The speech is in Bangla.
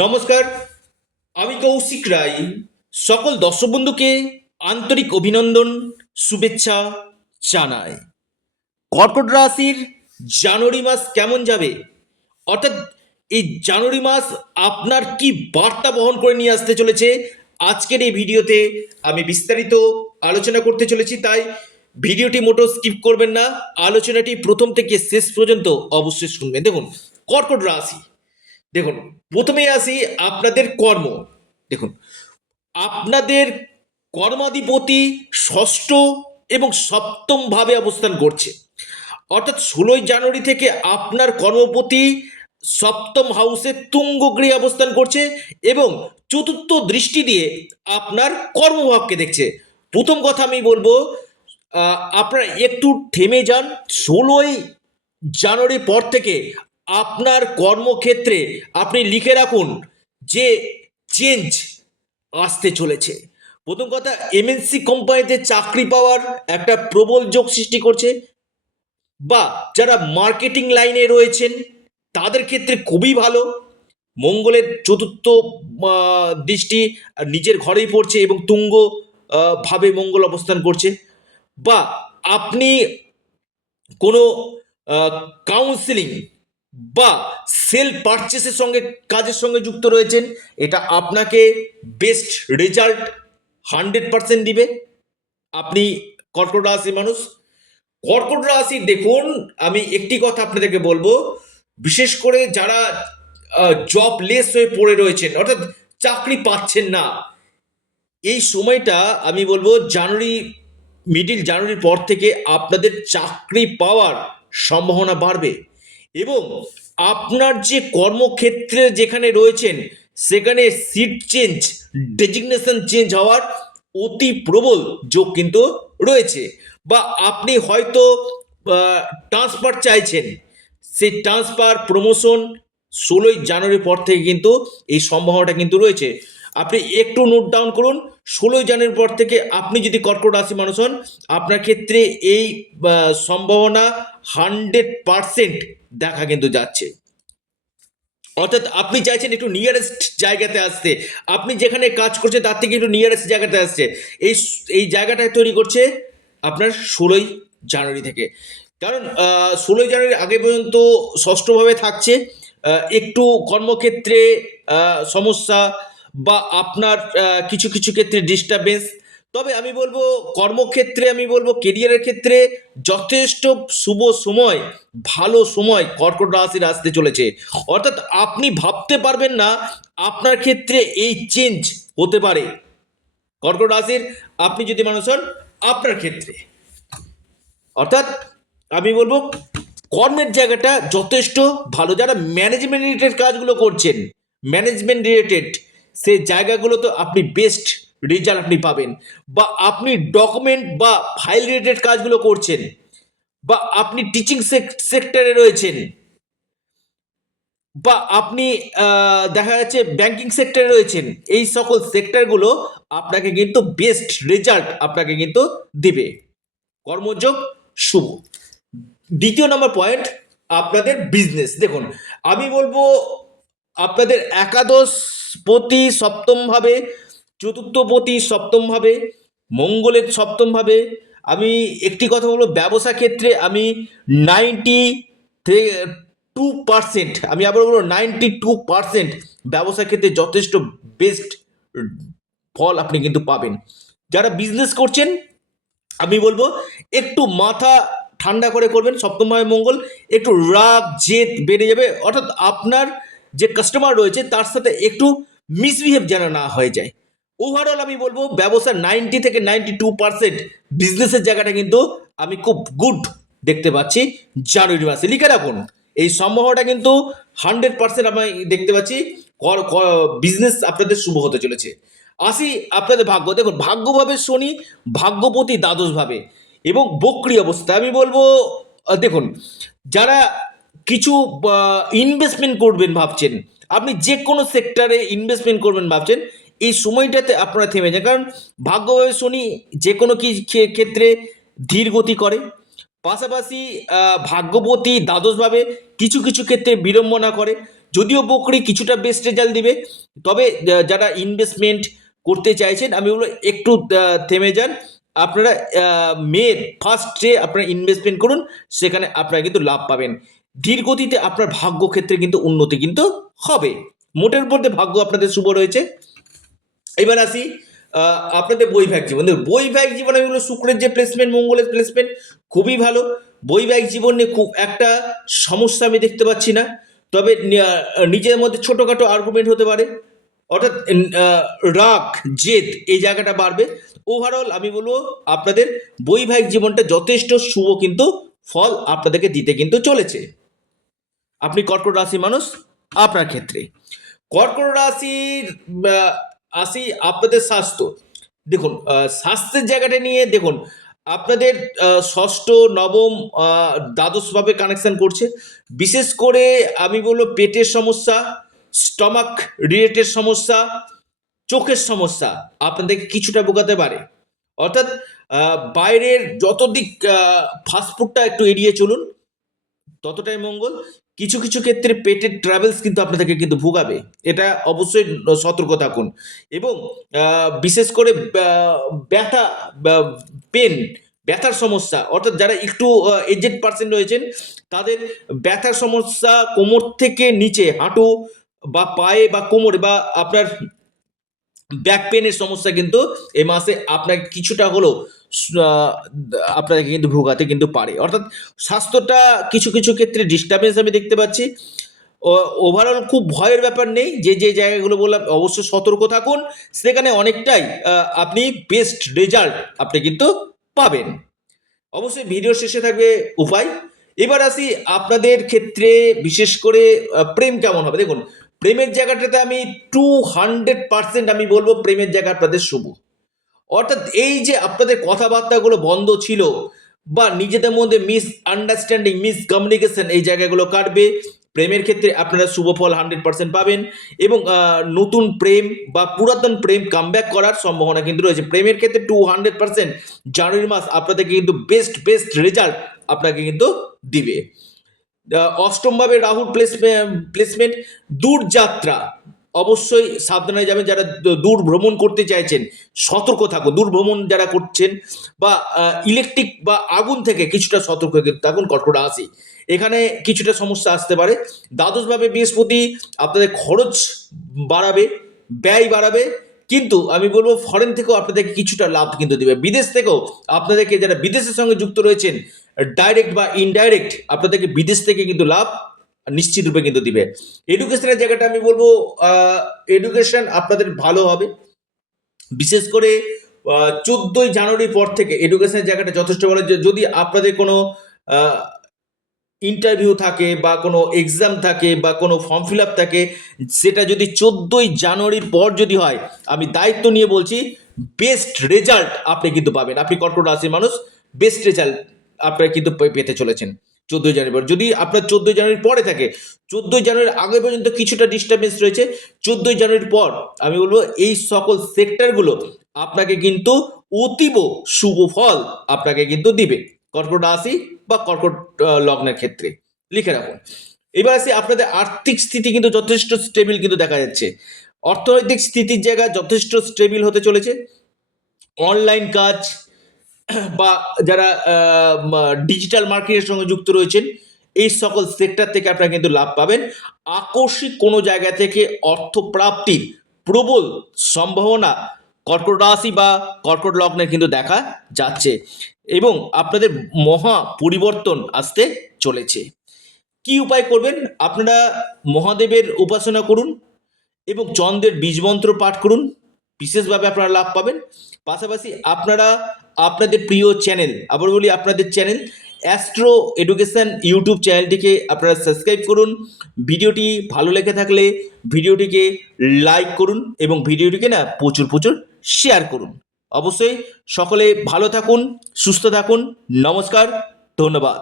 নমস্কার, আমি কৌশিক রায়। সকল দর্শক বন্ধুকে আন্তরিক অভিনন্দন, শুভেচ্ছা জানাই। কর্কট রাশির জানুয়ারি মাস কেমন যাবে, অর্থাৎ এই জানুয়ারি মাস আপনার কি বার্তা বহন করে নিয়ে আসতে চলেছে, আজকের এই ভিডিওতে আমি বিস্তারিত আলোচনা করতে চলেছি। তাই ভিডিওটি মোটো স্কিপ করবেন না, আলোচনাটি প্রথম থেকে শেষ পর্যন্ত অবশ্যই শুনবেন। দেখুন, কর্কট রাশি, দেখুন প্রথমে আসি আপনাদের কর্ম। দেখুন, আপনাদের কর্মাধিপতি ষষ্ঠ এবং সপ্তম ভাবে অবস্থান করছে, অর্থাৎ 16ই জানুয়ারি থেকে আপনার কর্মপতি সপ্তম হাউসে তুঙ্গ গৃহে অবস্থান করছে এবং চতুর্থ দৃষ্টি দিয়ে আপনার কর্মভাবকে দেখছে। প্রথম কথা আমি বলবো, আপনারা একটু থেমে যান। 16ই জানুয়ারির পর থেকে আপনার কর্মক্ষেত্রে আপনি লিখে রাখুন যে চেঞ্জ আসতে চলেছে। প্রথম কথা, এমএনসি কোম্পানিতে চাকরি পাওয়ার একটা প্রবল যোগ সৃষ্টি করছে, বা যারা মার্কেটিং লাইনে রয়েছেন তাদের ক্ষেত্রে খুবই ভালো। মঙ্গলের চতুর্থ দৃষ্টি নিজের ঘরেই পড়ছে এবং তুঙ্গ ভাবে মঙ্গল অবস্থান করছে। বা আপনি কোনো কাউন্সিলিং বা সেল পারচেসের সঙ্গে কাজের সঙ্গে যুক্ত রয়েছেন, এটা আপনাকে বেস্ট রেজাল্ট 100% দিবে। আপনি কর্কট রাশির মানুষ। কর্কট রাশি, দেখুন আমি একটি কথা আপনাদেরকে বলবো, বিশেষ করে যারা জবলেস হয়ে পড়ে রয়েছেন, অর্থাৎ চাকরি পাচ্ছেন না, এই সময়টা আমি বলবো মিডিল জানুয়ারির পর থেকে আপনাদের চাকরি পাওয়ার সম্ভাবনা বাড়বে এবং আপনার যে কর্মক্ষেত্রে যেখানে রয়েছেন সেখানে সিট চেঞ্জ, ডেজিগনেশন চেঞ্জ হওয়ার অতি প্রবল যোগ কিন্তু রয়েছে। বা আপনি হয়তো ট্রান্সফার চাইছেন, সেই ট্রান্সফার প্রমোশন 16ই জানুয়ারির পর থেকে কিন্তু এই সম্ভাবনাটা কিন্তু রয়েছে। আপনি একটু নোট ডাউন করুন, 16ই জানুয়ারির পর থেকে আপনি যদি কর্কট রাশি মানুষ হন, আপনার ক্ষেত্রে এই সম্ভাবনা 100% দেখা কিন্তু যাচ্ছে। অর্থাৎ আপনি চাইছেন একটু নিয়ারেস্ট জায়গাতে আসতে, আপনি যেখানে কাজ করছেন তার থেকে একটু নিয়ারেস্ট জায়গাতে আসছে, এই এই জায়গাটা তৈরি করছে আপনার 16ই জানুয়ারি থেকে। কারণ 16ই জানুয়ারি আগে পর্যন্ত ষষ্ঠভাবে থাকছে, একটু কর্মক্ষেত্রে সমস্যা বা আপনার কিছু কিছু ক্ষেত্রে ডিস্টারবেন্স। তবে আমি বলবো কর্মক্ষেত্রে, আমি বলবো কেরিয়ারের ক্ষেত্রে যথেষ্ট শুভ সময়, ভালো সময় কর্কট রাশির আসতে চলেছে। অর্থাৎ আপনি ভাবতে পারবেন না আপনার ক্ষেত্রে এই চেঞ্জ হতে পারে। কর্কট রাশির আপনি যদি মানুষ হন, আপনার ক্ষেত্রে অর্থাৎ আমি বলবো কর্মের জায়গাটা যথেষ্ট ভালো। যারা ম্যানেজমেন্ট রিলেটেড কাজগুলো করছেন, ম্যানেজমেন্ট রিলেটেড সেই জায়গাগুলোতে আপনি বেস্ট রেজাল্ট আপনি পাবেন। বা আপনি ডকুমেন্ট বা ফাইল রিলেটেড কাজগুলো করছেন, বা আপনি টিচিং সেক্টরে রয়েছেন, বা আপনি দেখা যাচ্ছে ব্যাংকিং সেক্টরে রয়েছেন, এই সকল সেক্টরগুলো আপনাকে কিন্তু বেস্ট রেজাল্ট আপনাকে কিন্তু দিবে। কর্মযোগ শুভ। দ্বিতীয় নম্বর পয়েন্ট, আপনাদের বিজনেস। দেখুন, আমি বলবো আপনাদের একাদশ পতি সপ্তম ভাবে, চতুর্থ পতি সপ্তম ভাবে, মঙ্গলের সপ্তম ভাবে। আমি একটি কথা বলবো, ব্যবসা ক্ষেত্রে আমি 92%, আমি আবার বলবো 92% ব্যবসা ক্ষেত্রে যথেষ্ট বেস্ট ফল আপনি কিন্তু পাবেন। যারা বিজনেস করছেন আমি বলবো একটু মাথা ঠান্ডা করে করবেন। সপ্তমভাবে মঙ্গল, একটু রাগ জেদ বেড়ে যাবে, অর্থাৎ আপনার যে কাস্টমার রয়েছে তার সাথে একটু মিসবিহেভ যেন না হয়ে যায়। ওভারঅল আমি বলবো ব্যবসা 90 থেকে 92% বিজনেসের জায়গাটা কিন্তু আমি খুব গুড দেখতে পাচ্ছি জানুয়ারি মাসে। লিখে রাখুন, এই সম্ভাবনাটা কিন্তু 100% আমি দেখতে পাচ্ছি বিজনেস আপনাদের শুভ হতে চলেছে। আসি আপনাদের ভাগ্য। দেখুন, ভাগ্যভাবে শনি ভাগ্যপতি দ্বাদশভাবে এবং বক্রী অবস্থা। আমি বলবো দেখুন, যারা কিছু ইনভেস্টমেন্ট করবেন ভাবছেন, আপনি যে কোনো সেক্টরে ইনভেস্টমেন্ট করবেন ভাবছেন, এই সময়টাতে আপনারা থেমে যান। কারণ ভাগ্যভাবে শনি যে কোনো কি ক্ষেত্রে ধীর গতি করে, পাশাপাশি ভাগ্যপতি দ্বাদশভাবে কিছু কিছু ক্ষেত্রে বিড়ম্বনা করে। যদিও বকরি কিছুটা বেস্ট রেজাল্ট দিবে, তবে যারা ইনভেস্টমেন্ট করতে চাইছেন আমি বলবো একটু থেমে যান। আপনারা মের ফার্স্টে আপনারা ইনভেস্টমেন্ট করুন, সেখানে আপনারা কিন্তু লাভ পাবেন। ধীর গতিতে আপনার ভাগ্য ক্ষেত্রে কিন্তু উন্নতি কিন্তু হবে। মোটের উপর দিয়ে ভাগ্য আপনাদের শুভ রয়েছে। এবার আসি আপনাদের বৈবাহিক জীবন। দেখুন বৈবাহিক জীবন আমি বলবো শুক্রের যে প্লেসমেন্ট, মঙ্গলের প্লেসমেন্ট খুবই ভালো। বৈবাহিক জীবন নিয়ে খুব একটা সমস্যা আমি দেখতে পাচ্ছি না, তবে নিজের মধ্যে ছোটোখাটো আর্গুমেন্ট হতে পারে, অর্থাৎ রাগ জেদ এই জায়গাটা বাড়বে। ওভারঅল আমি বলবো আপনাদের বৈবাহিক জীবনটা যথেষ্ট শুভ কিন্তু ফল আপনাদেরকে দিতে কিন্তু চলেছে। আপনি কর্কট রাশি মানুষ, আপনার ক্ষেত্রে কর্কট রাশির আসি আপনাদের স্বাস্থ্য। দেখুন স্বাস্থ্যের জায়গাটা নিয়ে দেখুন আপনাদের ষষ্ঠ নবম দ্বাদশভাবে কানেকশন করছে। বিশেষ করে আমি বলবো পেটের সমস্যা, স্টমাক রিলেটেড সমস্যা, চোখের সমস্যা আপনাদেরকে কিছুটা ভোগাতে পারে। অর্থাৎ বাইরের যত দিক ফাস্টফুডটা একটু এড়িয়ে চলুন, ততটাই মঙ্গল। কিছু কিছু ক্ষেত্রে পেটের ট্রাভেলস কিন্তু আপনাদেরকে কিন্তু ভোগাবে, এটা অবশ্যই সতর্ক থাকুন। এবং বিশেষ করে ব্যথা, পেন, ব্যথার সমস্যা, অর্থাৎ যারা একটু এজেড পার্সেন্ট রয়েছেন তাদের ব্যথার সমস্যা কোমর থেকে নিচে, হাঁটু বা পায়ে বা কোমরে বা আপনার ব্যাক পেনের সমস্যা কিন্তু এই মাসে আপনাকে কিছুটা হলেও আহ, আপনাদেরকে কিন্তু ভোগাতে কিন্তু পারে। অর্থাৎ স্বাস্থ্যটা কিছু কিছু ক্ষেত্রে ডিস্টারবেন্স আমি দেখতে পাচ্ছি। ওভারঅল খুব ভয়ের ব্যাপার নেই, যে যে জায়গাগুলো বললাম অবশ্যই সতর্ক থাকুন, সেখানে অনেকটাই আপনি বেস্ট রেজাল্ট আপনি কিন্তু পাবেন। অবশ্যই ভিডিও শেষে থাকবে উপায়। এবার আসি আপনাদের ক্ষেত্রে বিশেষ করে প্রেম কেমন হবে। দেখুন প্রেমের জায়গাটাতে আমি 200% আমি বলবো প্রেমের জায়গা আপনাদের শুভ। অর্থাৎ এই যে আপনাদের কথাবার্তাগুলো বন্ধ ছিল বা নিজেদের মধ্যে মিস আন্ডারস্ট্যান্ডিং, মিস কমিউনিকেশন, এই জায়গাগুলো কাটবে। প্রেমের ক্ষেত্রে আপনারা শুভ ফল 100% পাবেন এবং নতুন প্রেম বা পুরাতন প্রেম কামব্যাক করার সম্ভাবনা কিন্তু রয়েছে। প্রেমের ক্ষেত্রে 200% জানুয়ারি মাস আপনাদেরকে কিন্তু বেস্ট বেস্ট রেজাল্ট আপনাকে কিন্তু দিবে। অষ্টমভাবে রাহুর প্লেসমেন্ট, দূরযাত্রা অবশ্যই সাবধানে যাবেন। যারা দূর ভ্রমণ করতে চাইছেন সতর্ক থাকুন, দূর ভ্রমণ যারা করছেন বা ইলেকট্রিক বা আগুন থেকে কিছুটা সতর্ক থাকুন। কর্কট রাশি এখানে কিছুটা সমস্যা আসতে পারে। দ্বাদশভাবে বৃহস্পতি আপনাদের খরচ বাড়াবে, ব্যয় বাড়াবে, কিন্তু আমি বলবো ফরেন থেকেও আপনাদেরকে কিছুটা লাভ কিন্তু দিবে। বিদেশ থেকেও আপনাদেরকে, যারা বিদেশের সঙ্গে যুক্ত রয়েছেন ডাইরেক্ট বা ইনডাইরেক্ট, আপনাদেরকে বিদেশ থেকে কিন্তু লাভ নিশ্চিত রূপে কিন্তু দিবে। এডুকেশনের জায়গাটা আমি বলবো এডুকেশন আপনাদের ভালো হবে। বিশেষ করে 14ই জানুয়ারির পর থেকে এডুকেশনের জায়গাটা যথেষ্ট ভালো। যদি আপনাদের কোনো ইন্টারভিউ থাকে বা কোনো এক্সাম থাকে বা কোনো ফর্ম ফিল আপ থাকে, সেটা যদি 14ই জানুয়ারির পর যদি হয়, আমি দায়িত্ব নিয়ে বলছি বেস্ট রেজাল্ট আপনি কিন্তু পাবেন। আপনি কর্কট রাশির মানুষ, বেস্ট রেজাল্ট আপনারা কিন্তু পেতে চলেছেন 14ই জানুয়ারি পর। যদি আপনার 14ই জানুয়ারির পরে থাকে, 14ই জানুয়ারির আগে পর্যন্ত কিছুটা ডিস্টার্বেন্স রয়েছে, 14ই জানুয়ারির পর আমি বলবো এই সকল সেক্টরগুলো আপনাকে কিন্তু অতীব শুভ ফল আপনাকে কিন্তু দিবে কর্কট রাশি বা কর্কট লগ্নের ক্ষেত্রে, লিখে রাখুন। এবার আসি আপনাদের আর্থিক স্থিতি কিন্তু যথেষ্ট স্টেবিল কিন্তু দেখা যাচ্ছে। অর্থনৈতিক স্থিতির জায়গা যথেষ্ট স্টেবিল হতে চলেছে। অনলাইন কাজ বা যারা ডিজিটাল মার্কেটের সঙ্গে যুক্ত রয়েছেন, এই সকল সেক্টর থেকে আপনারা কিন্তু লাভ পাবেন। আকস্মিক কোনো জায়গা থেকে অর্থ প্রাপ্তির প্রবল সম্ভাবনা কর্কট রাশি বা কর্কট লগ্নের কিন্তু দেখা যাচ্ছে এবং আপনাদের মহা পরিবর্তন আসতে চলেছে। কি উপায় করবেন? আপনারা মহাদেবের উপাসনা করুন এবং চন্দ্রের বীজমন্ত্র পাঠ করুন, বিশেষভাবে আপনারা লাভ পাবেন। পাশাপাশি আপনারা আপনাদের প্রিয় চ্যানেল, আবার বলি আপনাদের চ্যানেল অ্যাস্ট্রো এডুকেশন ইউটিউব চ্যানেলটিকে আপনারা সাবস্ক্রাইব করুন। ভিডিওটি ভালো লেগে থাকলে ভিডিওটিকে লাইক করুন এবং ভিডিওটিকে না প্রচুর প্রচুর শেয়ার করুন। অবশ্যই সকলে ভালো থাকুন, সুস্থ থাকুন। নমস্কার, ধন্যবাদ।